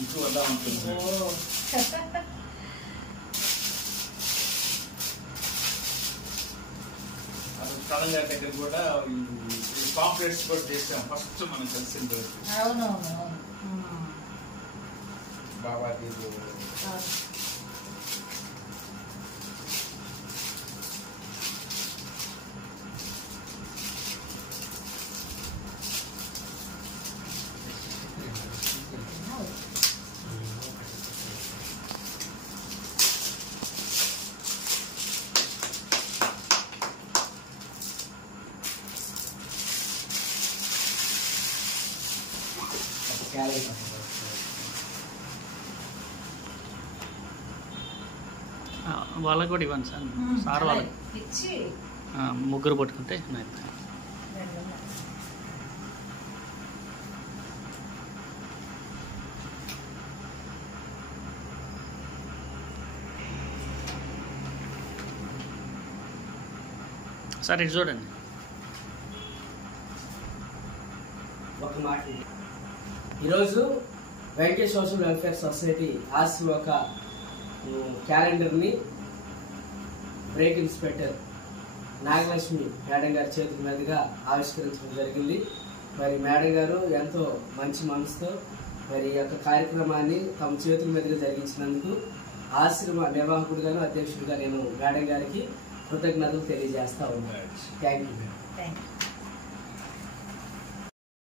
Into వద్దాం అనుకుంటున్నాను. కళం గారి దగ్గర కూడా పాంప్లెట్స్ కూడా చేసాం ఫస్ట్ మనం కలిసిన రోజు. బాబా వాళ్ళకి కూడా ఇవ్వండి సార్. సార్ వాళ్ళకి ముగ్గురు పట్టుకుంటే సార్ ఇటు చూడండి. ఒక మాట, ఈరోజు వెంకటేష్ సోషల్ వెల్ఫేర్ సొసైటీ ఆసి ఒక క్యాలెండర్ని బ్రేక్ ఇన్స్పెక్టర్ నాగలక్ష్మి మేడం గారి చేతుల మీదుగా ఆవిష్కరించడం జరిగింది. మరి మేడం గారు ఎంతో మంచి మనసుతో మరి ఈ యొక్క కార్యక్రమాన్ని తమ చేతుల మీదుగా జరిగించినందుకు ఆశ్రమ నిర్వాహకుడిగాను అధ్యక్షుడిగా నేను మేడం గారికి కృతజ్ఞతలు తెలియజేస్తా ఉన్నాను. Thank you.